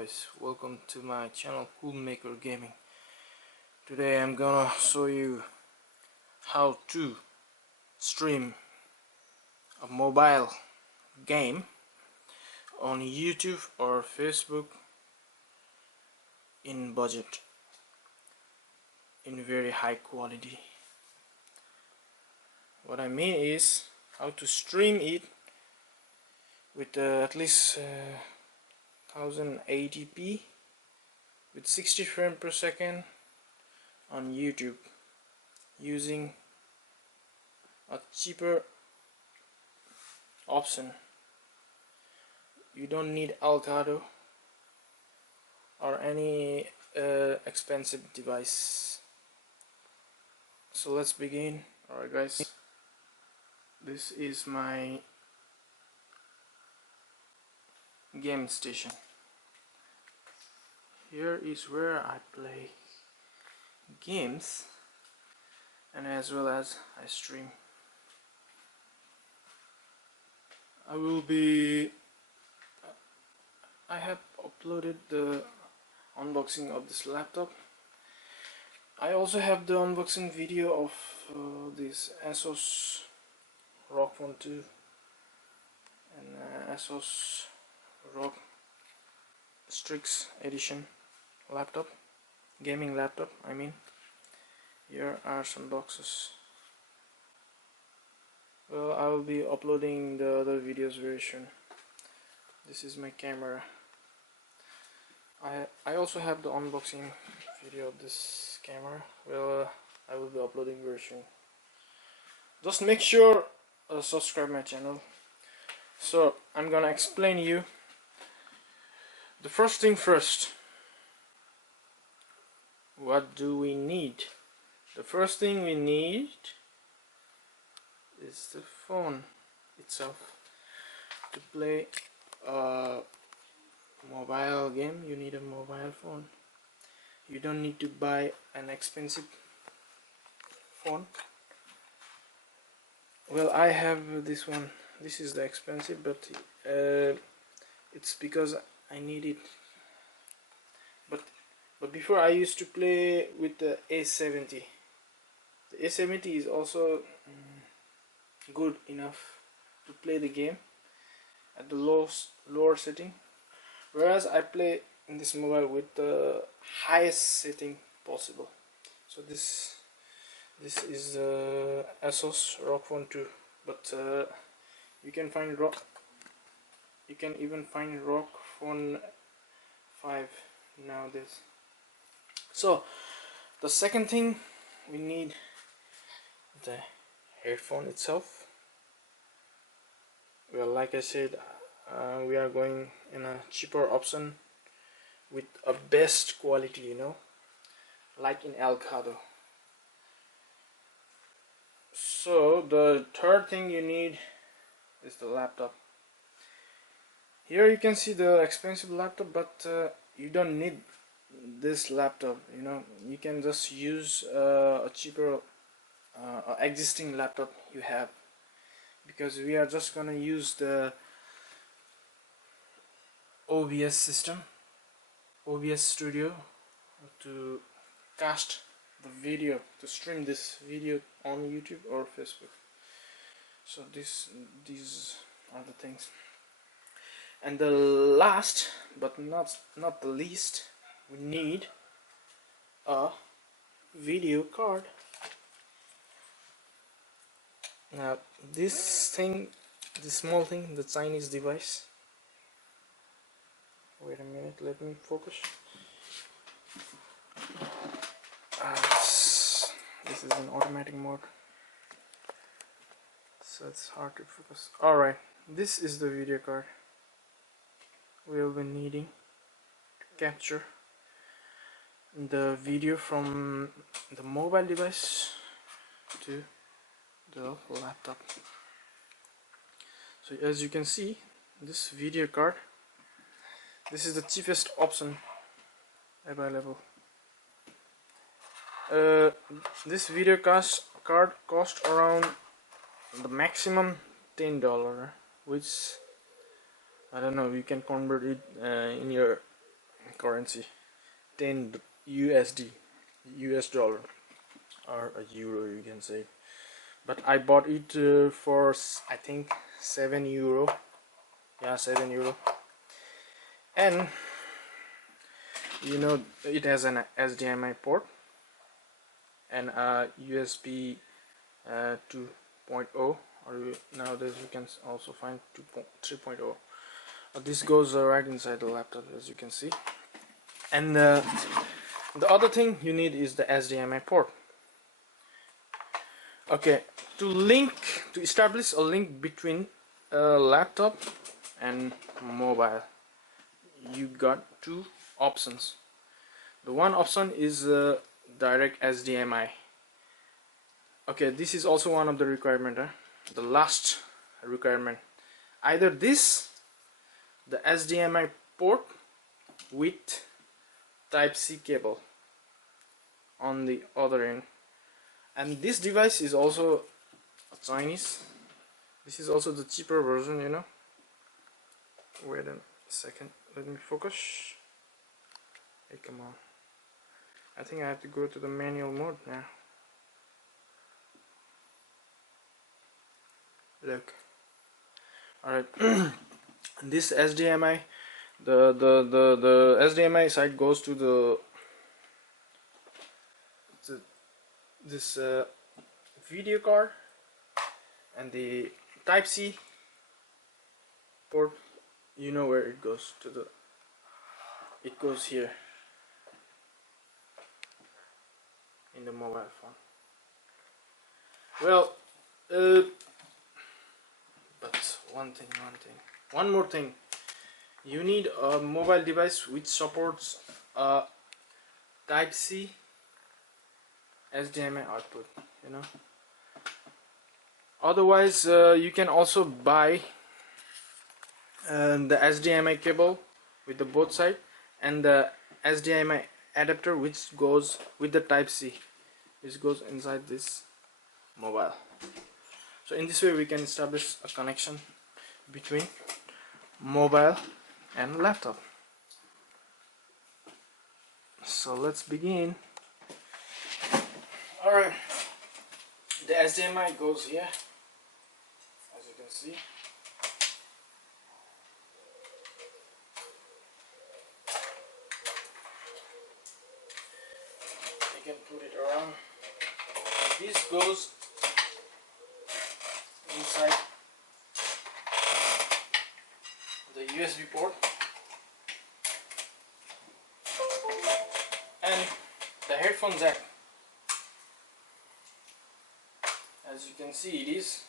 guys, welcome to my channel Coolmaker Gaming. Today I'm gonna show you how to stream a mobile game on YouTube or Facebook in budget, in very high quality. What I mean is how to stream it with at least 1080p with 60 frames per second on YouTube using a cheaper option. You don't need Elgato or any expensive device. So let's begin. Alright guys, this is my game station. Here is where I play games and as well as I stream. I have uploaded the unboxing of this laptop. I also have the unboxing video of this Asus ROG Phone 2 and Asus ROG Strix edition laptop, gaming laptop I mean. Here are some boxes. Well, I will be uploading the other videos very soon. This is my camera. I also have the unboxing video of this camera. Well, I will be uploading very soon. Just make sure subscribe my channel. So I'm gonna explain you the first thing first. What do we need? The first thing we need is the phone itself. To play a mobile game, you need a mobile phone. You don't need to buy an expensive phone. Well, I have this one. This is the expensive, but it's because I need it. But before I used to play with the A70. The A70 is also good enough to play the game at the lower setting, whereas I play in this mobile with the highest setting possible. So this is Asus ROG Phone 2, but you can even find ROG Phone 5 nowadays. So the second thing we need the headphone itself. Well, like I said, we are going in a cheaper option with a best quality, you know, like in Elgato. So the third thing you need is the laptop. Here you can see the expensive laptop, but you don't need this laptop, you know. You can just use a cheaper existing laptop you have, because we are just gonna use the OBS system, OBS Studio, to cast the video, to stream this video on YouTube or Facebook. So these are the things. And the last but not the least, we need a video card. Now this thing, this small thing, the Chinese device. Wait a minute, let me focus. This is in automatic mode, so it's hard to focus. Alright, this is the video card we'll be needing to capture the video from the mobile device to the laptop. So as you can see, this video card, this is the cheapest option available. This video card cost around the maximum $10, which I don't know, you can convert it in your currency, 10 USD, US dollar, or a euro you can say. But I bought it for I think €7. Yeah, €7. And you know it has an HDMI port and a USB 2.0, or nowadays you can also find 3.0. This goes right inside the laptop, as you can see. And the other thing you need is the HDMI port. Okay, to establish a link between a laptop and mobile, you got two options. The one option is direct HDMI. Okay, this is also one of the requirement, the last requirement. Either this, the HDMI port with Type-C cable on the other end, and this device is also Chinese. This is also the cheaper version, you know. Wait a second, let me focus. Hey, come on. I think I have to go to the manual mode now. Look. Alright. This HDMI, the HDMI side goes to this video card, and the Type-C port, you know where it goes to. It goes here in the mobile phone. Well, but one more thing, you need a mobile device which supports a Type-C HDMI output, you know. Otherwise you can also buy the HDMI cable with the both side and the HDMI adapter which goes with the Type-C, which goes inside this mobile. So in this way we can establish a connection between mobile and laptop. So let's begin. Alright, the HDMI goes here, as you can see. You can put it around. This goes inside the USB port, and the headphone jack. As you can see, it is,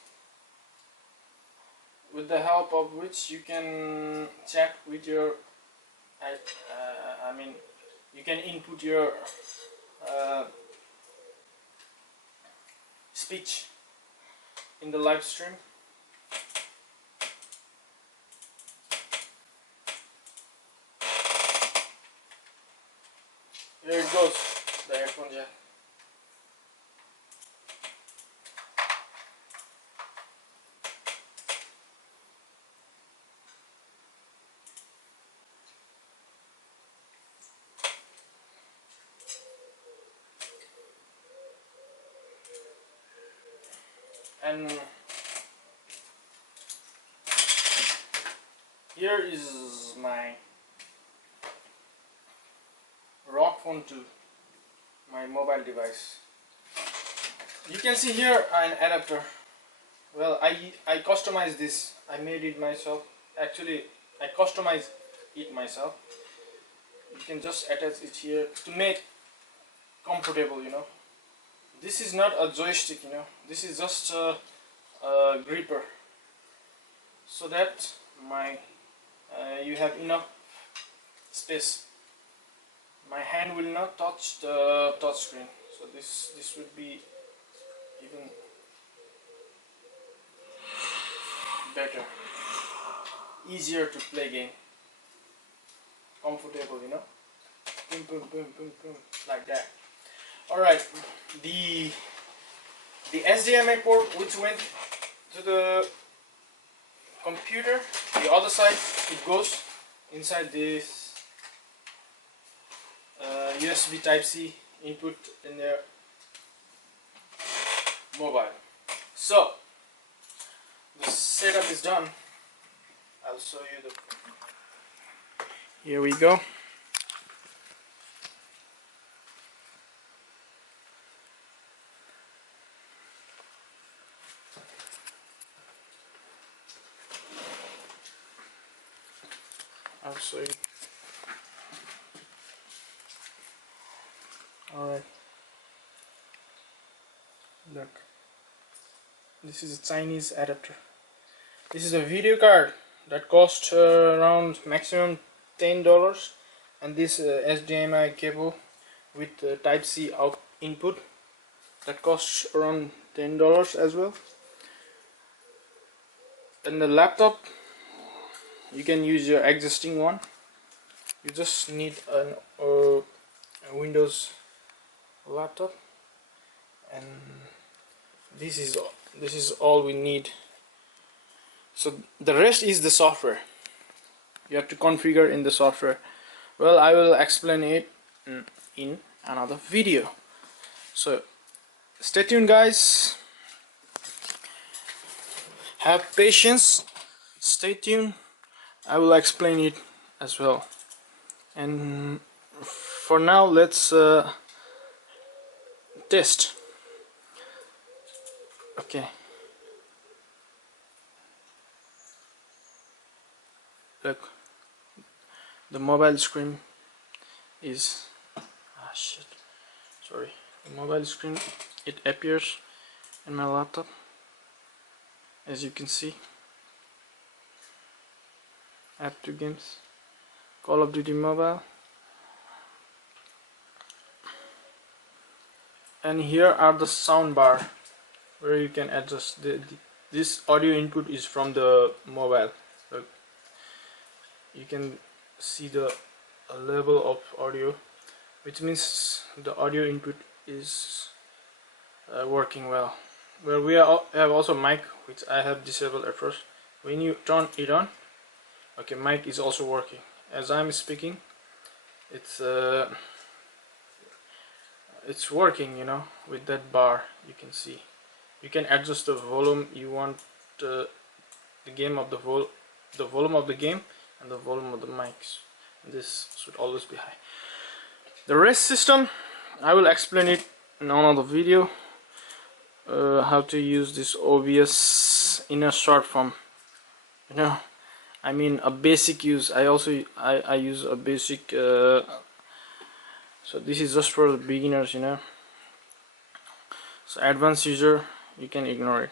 with the help of which you can chat with your I mean, you can input your speech in the live stream. Here it goes, the headphone jack. And here is my rock phone 2, my mobile device. You can see here an adapter. Well, I customized this. I made it myself. Actually, I customized it myself. You can just attach it here to make comfortable, you know. This is not a joystick, you know. This is just a gripper, so that you have enough space. My hand will not touch the touch screen, so this would be even better, easier to play game, comfortable, you know. Boom, boom, boom, boom, boom, like that. Alright, the HDMI port which went to the computer, the other side, it goes inside this USB Type-C input in their mobile. So the setup is done. I'll show you the. Here we go. I'll show you. Alright. Look. This is a Chinese adapter. This is a video card that cost around maximum $10, and this HDMI cable with Type-C out input that costs around $10 as well. And the laptop, you can use your existing one. You just need a Windows laptop, and this is all we need. So the rest is the software. You have to configure in the software. Well, I will explain it in another video. So stay tuned, guys. Have patience. Stay tuned. I will explain it as well. And for now, let's test. Okay. Look, the mobile screen is sorry, the mobile screen, it appears in my laptop, as you can see. I have 2 games, Call of Duty Mobile, and here are the sound bar where you can adjust this audio input is from the mobile. Look, you can see the level of audio, which means the audio input is working well. Well, we have also mic, which I have disabled at first. When you turn it on, okay, mic is also working. As I'm speaking, it's working, you know, with that bar. You can see you can adjust the volume you want, the volume of the game and the volume of the mics. This should always be high. The rest system, I will explain it in another video, how to use this OBS in a short form, you know, I mean a basic use. I use a basic, so this is just for the beginners, you know. So advanced user, you can ignore it.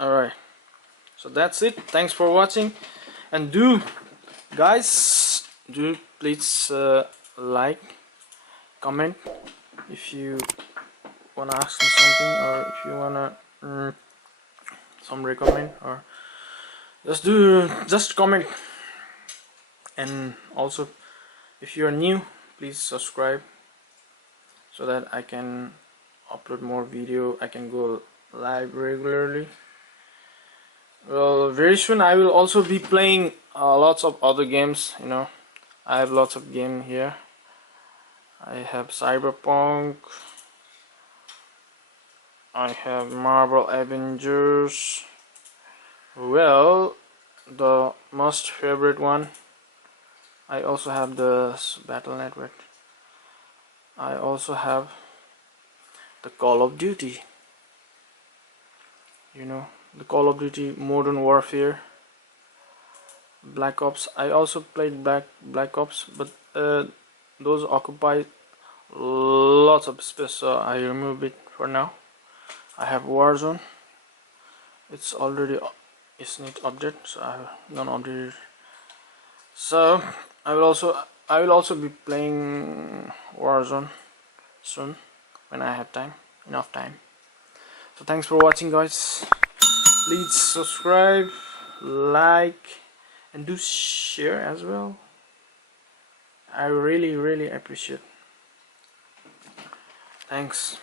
Alright, so that's it. Thanks for watching, and guys, do please like, comment if you wanna ask me something, or if you wanna some recommend, or just comment. And also, if you are new, please subscribe so that I can upload more video. I can go live regularly. Well, very soon I will also be playing lots of other games, you know. I have lots of games here. I have Cyberpunk, I have Marvel Avengers. Well, the most favorite one, I also have the Battle Network. I also have the Call of Duty, you know, the Call of Duty Modern Warfare, Black Ops. I also played Black Ops, but those occupy lots of space, so I remove it for now. I have Warzone. It's already need update, so I don't update it. So I will also be playing Warzone soon when I have enough time. So thanks for watching, guys. Please subscribe, like, and do share as well. I really appreciate. Thanks.